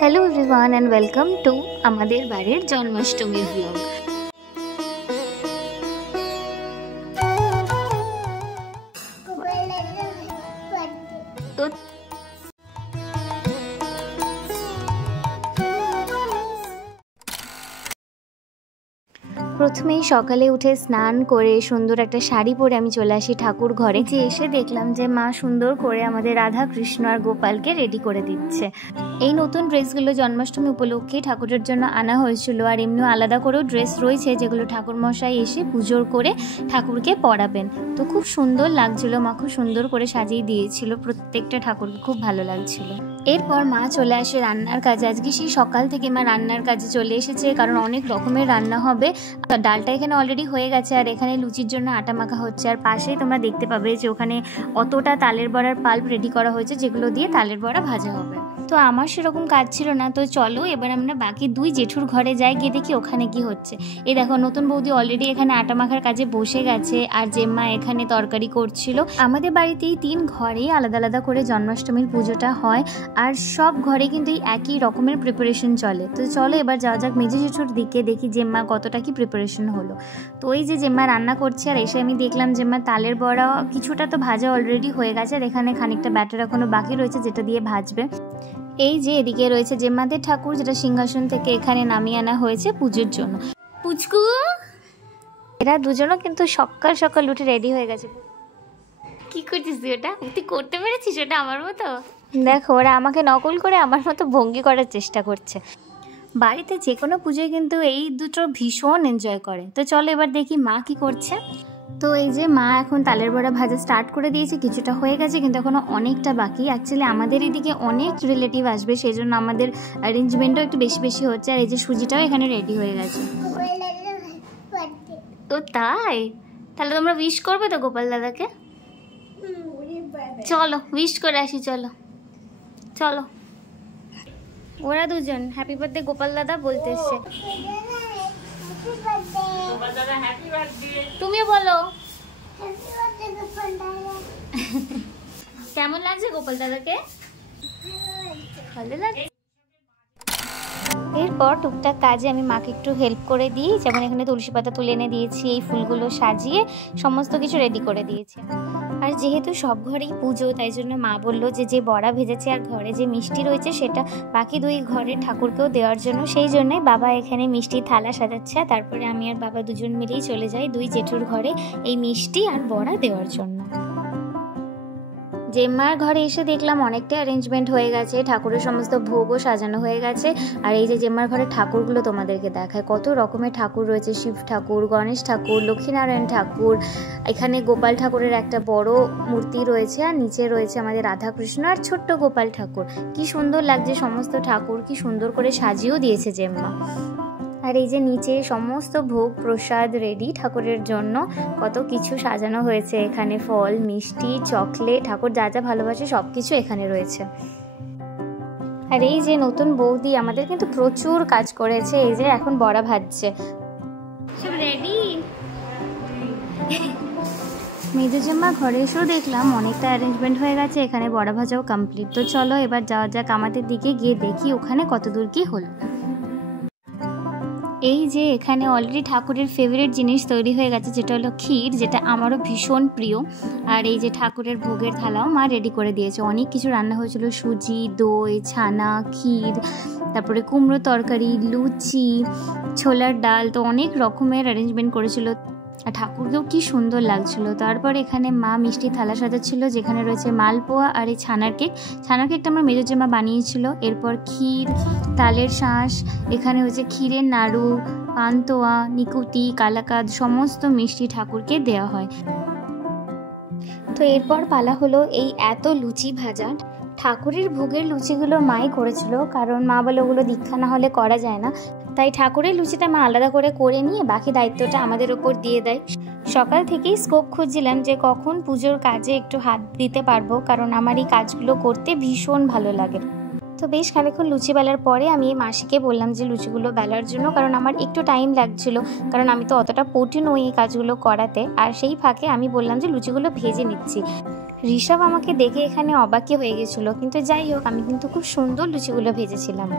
Hello everyone and welcome to আমাদের বাড়ির Janmashtami blog. তো প্রথমেই সকালে উঠে স্নান করে সুন্দর একটা শাড়ি পরে আমি চলে আসি ঠাকুর ঘরে। যে এসে দেখলাম যে মা সুন্দর করে আমাদের রাধা কৃষ্ণ আর গোপালকে রেডি করে দিচ্ছে। এই নতুন ড্রেসগুলো জন্মাষ্টমী উপলক্ষে ঠাকুরের জন্য আনা হয়েছিল, আর এমনিও আলাদা করেও ড্রেস রয়েছে যেগুলো ঠাকুর মশাই এসে পুজোর করে ঠাকুরকে পরাবেন। তো খুব সুন্দর লাগছিল, মা খুব সুন্দর করে সাজিয়ে দিয়েছিল প্রত্যেকটা ঠাকুরকে, খুব ভালো লাগছিল। এরপর মা চলে আসে রান্নার কাজে। আজকে সেই সকাল থেকে মা রান্নার কাজে চলে এসেছে, কারণ অনেক রকমের রান্না হবে। ডালটা এখানে অলরেডি হয়ে গেছে, আর এখানে লুচির জন্য আটা মাখা হচ্ছে। আর পাশেই তোমরা দেখতে পাবে যে ওখানে অতটা তালের বড়ার পাল্প রেডি করা হয়েছে, যেগুলো দিয়ে তালের বড়া ভাজা হবে। তো আমার সেরকম কাজ ছিল না, তো চলো এবার আমরা বাকি দুই জেঠুর ঘরে যাই, গিয়ে দেখি ওখানে কি হচ্ছে। এই দেখো নতুন বৌদি অলরেডি এখানে আটা মাখার কাজে বসে গেছে, আর জেম্মা এখানে তরকারি করছিল। আমাদের বাড়িতেই 3 ঘরেই আলাদা আলাদা করে জন্মাষ্টমীর পুজোটা হয়, আর সব ঘরে কিন্তু এই একই রকমের প্রিপারেশন চলে। তো চলো এবার যাওয়া যাক মেজো জেঠুর দিকে, দেখি জেম্মা কতটা কি প্রিপারেশন হলো। তো এই যে জেম্মা রান্না করছে, আর এসে আমি দেখলাম জেম্মা তালের বড়া কিছুটা তো ভাজা অলরেডি হয়ে গেছে, আর এখানে খানিকটা ব্যাটার এখনো বাকি রয়েছে যেটা দিয়ে ভাজবে। এই যে এদিকে রয়েছে জেম্মাদের ঠাকুর, যেটা সিংহাসন থেকে এখানে নামিয়ে আনা হয়েছে পুজোর জন্য। পুচকু এরা দুজনও কিন্তু সকাল সকাল উঠে রেডি হয়ে গেছে। কি করছিস তুই? ওটা তুই করতে পেরেছিস ওটা আমার মতো? দেখো ওরা আমাকে নকল করে আমার মতো ভঙ্গি করার চেষ্টা করছে। বাড়িতে যে কোনো পুজোয় কিন্তু এই দুটো ভীষণ এনজয় করে। তো চলো এবার দেখি মা কি করছে। তো এই যে মা এখন তালের বড়া ভাজা স্টার্ট করে দিয়েছে, কিছুটা হয়ে গেছে কিন্তু এখনো অনেকটা বাকি। অ্যাকচুয়ালি আমাদের এদিকে অনেক রিলেটিভ আসবে, সেই জন্য আমাদের অ্যারেঞ্জমেন্টও একটু বেশি বেশি হচ্ছে। আর এই যে সুজিটাও এখানে রেডি হয়ে গেছে। তো তাই তাহলে তোমরা উইশ করবে তো গোপাল দাদাকে? চলো উইশ করে আসি। চলো চলো। ওরা দুজন হ্যাপি বার্থডে গোপাল দাদা বলতে এসছে। তুমিও বলো। কেমন লাগছে গোপাল দাদাকে? ভালো লাগছে। এরপর টুকটাক কাজে আমি মাকে একটু হেল্প করে দিই, যেমন এখানে তুলসী পাতা তুলে এনে দিয়েছি, এই ফুলগুলো সাজিয়ে সমস্ত কিছু রেডি করে দিয়েছি। আর যেহেতু সব ঘরেই পুজো, তাই জন্য মা বললো যে বড়া ভেজেছে আর ঘরে যে মিষ্টি রয়েছে সেটা বাকি 2 ঘরের ঠাকুরকেও দেওয়ার জন্য। সেই জন্যই বাবা এখানে মিষ্টির থালা সাজাচ্ছে, তারপরে আমি আর বাবা দুজন মিলেই চলে যাই 2 জেঠুর ঘরে এই মিষ্টি আর বড়া দেওয়ার জন্য। জেম্মার ঘরে এসে দেখলাম অনেকটা অ্যারেঞ্জমেন্ট হয়ে গেছে, ঠাকুরের সমস্ত ভোগও সাজানো হয়ে গেছে। আর এই যে জেম্মার ঘরের ঠাকুরগুলো তোমাদেরকে দেখায়, কত রকমের ঠাকুর রয়েছে। শিব ঠাকুর, গণেশ ঠাকুর, লক্ষ্মীনারায়ণ ঠাকুর, এখানে গোপাল ঠাকুরের একটা বড় মূর্তি রয়েছে, আর নিচে রয়েছে আমাদের রাধাকৃষ্ণ আর ছোট্ট গোপাল ঠাকুর। কি সুন্দর লাগছে সমস্ত ঠাকুর, কি সুন্দর করে সাজিয়েও দিয়েছে জেম্মা। আর এই যে নিচে সমস্ত ভোগ প্রসাদ রেডি ঠাকুরের জন্য, কত কিছু সাজানো হয়েছে এখানে, ফল, মিষ্টি, চকলেট, ঠাকুর যা যা ভালোবাসে সব কিছু এখানে রয়েছে। আর এই যে নতুন বৌদি আমাদের কিন্তু প্রচুর কাজ করেছে, এই যে এখন বড়া ভাজছে। সব রেডি। মেজো জেম্মা ঘরে এসেও দেখলাম অনেকটা অ্যারেঞ্জমেন্ট হয়ে গেছে, এখানে বড়া ভাজাও কমপ্লিট। তো চলো এবার যাওয়া যাক আমাদের দিকে, গিয়ে দেখি ওখানে কতদূর কি হলো। এই যে এখানে অলরেডি ঠাকুরের ফেভারিট জিনিস তৈরি হয়ে গেছে, যেটা হলো ক্ষীর, যেটা আমারও ভীষণ প্রিয়। আর এই যে ঠাকুরের ভোগের থালাও মা রেডি করে দিয়েছে। অনেক কিছু রান্না হয়েছিল, সুজি, দই, ছানা, ক্ষীর, তারপরে কুমড়ো তরকারি, লুচি, ছোলার ডাল, তো অনেক রকমের অ্যারেঞ্জমেন্ট করেছিল। আর ঠাকুরকেও কি সুন্দর লাগছিল। তারপর এখানে মা মিষ্টি থালা সাজাচ্ছিল, যেখানে রয়েছে মালপোয়া আর এই ছানার কেক। ছানার কেকটা আমার মেজো জেম্মা বানিয়েছিল। এরপর ক্ষীর, তালের শাঁস, এখানে হচ্ছে ক্ষীরের নাড়ু, পান্তুয়া, নিকুতি, কালাকাঁদ, সমস্ত মিষ্টি ঠাকুরকে দেওয়া হয়। তো এরপর পালা হলো এই এত লুচি ভাজা। ঠাকুরের ভোগের লুচিগুলো মাই করেছিল, কারণ মা বলে ওগুলো দীক্ষা না হলে করা যায় না। তাই ঠাকুরের লুচিটা মা আলাদা করে নিয়ে বাকি দায়িত্বটা আমাদের ওপর দিয়ে দেয়। সকাল থেকেই স্কোপ খুঁজছিলাম যে কখন পুজোর কাজে একটু হাত দিতে পারবো, কারণ আমার এই কাজগুলো করতে ভীষণ ভালো লাগে। তো বেশ খানিকক্ষণ লুচি বেলার পরে আমি মাসিকে বললাম যে লুচিগুলো বেলার জন্য, কারণ আমার একটু টাইম লাগছিল, কারণ আমি তো অতটা পটু নই এই কাজগুলো করাতে। আর সেই ফাঁকে আমি বললাম যে লুচিগুলো ভেজে নিচ্ছি। ঋষভ আমাকে দেখে এখানে অবাকই হয়ে গেছিলো, কিন্তু যাই হোক আমি কিন্তু খুব সুন্দর লুচিগুলো ভেজেছিলাম।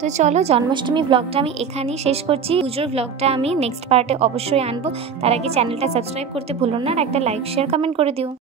তো চলো, জন্মাষ্টমী ব্লগটা আমি এখানেই শেষ করছি। পুজোর ব্লগটা আমি নেক্সট পার্টে অবশ্যই আনবো। তার আগে চ্যানেলটা সাবস্ক্রাইব করতে ভুলো না, আর একটা লাইক শেয়ার কমেন্ট করে দিও।